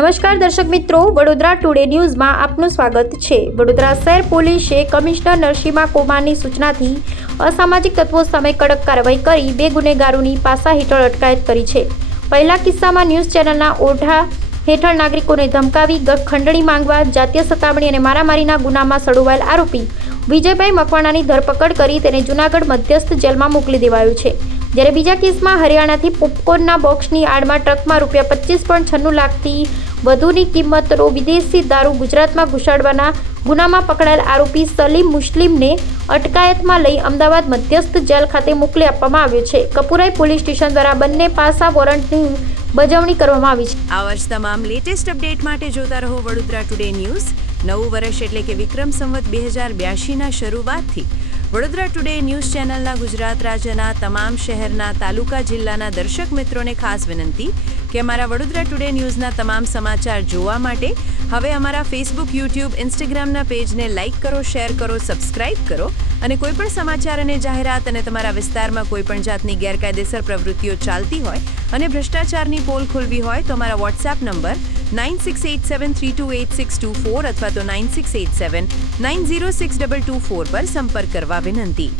નમસ્કાર દર્શક મિત્રો, વડોદરા ટુડે ન્યૂઝમાં આપનું સ્વાગત છે। વડોદરા શહેર પોલીસે કમિશનર નરસિંહા કુમારની સૂચનાથી અસામાજિક તત્વો સામે કડક કાર્યવાહી કરી 2 ગુનેગારોની પાસા હેઠળ અટકાયત કરી છે। પહેલા કિસ્સામાં ન્યૂઝ ચેનલના ઓઢા હેઠળ નાગરિકોને ધમકાવી ખંડણી માંગવા, જાતીય સતામણી અને મારામારીના ગુનામાં સંડોવાયેલ આરોપી વિજયભાઈ મકવાણાની ધરપકડ કરી તેને જૂનાગઢ મધ્યસ્થ જેલમાં મોકલી દેવાયો છે। જ્યારે બીજા કેસમાં હરિયાણાથી પોપકોર્નના બોક્સની આડમાં ટ્રકમાં ₹25.96 લાખથી વધુની કિંમતનો વિદેશી દારૂ ગુજરાતમાં ઘુસાડવાના ગુનામાં પકડાયેલ આરોપી સલીમ મુસ્લિમને અટકાયતમાં લઈ અમદાવાદ મધ્યસ્થ જેલ ખાતે મોકલી આપવામાં આવ્યો છે। કપુરાઈ પોલીસ સ્ટેશન દ્વારા બંને પાસા વોરંટની બજાવણી કરવામાં આવી છે। આવા જ તમામ લેટેસ્ટ અપડેટ માટે જોતા રહો વડોદરા ટુડે ન્યૂઝ। નવું વર્ષ એટલે કે વિક્રમ સંવત 2082ના શરૂઆતથી વડોદરા ટુડે ન્યૂઝ ચેનલના ગુજરાત રાજ્યના તમામ શહેરના, તાલુકા, જિલ્લાના દર્શક મિત્રોને ખાસ વિનંતી કે અમારા વડોદરા ટુડે ન્યૂઝના તમામ સમાચાર જોવા માટે હવે અમારા ફેસબુક, યુટ્યુબ, ઇન્સ્ટાગ્રામના પેજને લાઇક કરો, શેર કરો, સબસ્ક્રાઇબ કરો અને કોઈપણ સમાચાર અને જાહેરાત અને તમારા વિસ્તારમાં કોઈપણ જાતની ગેરકાયદેસર પ્રવૃત્તિઓ ચાલતી હોય અને ભ્રષ્ટાચારની પોલ ખોલવી હોય તો અમારા વોટ્સએપ નંબર 9687328624 અથવા તો 9687906224 પર સંપર્ક કરવા વિનંતી।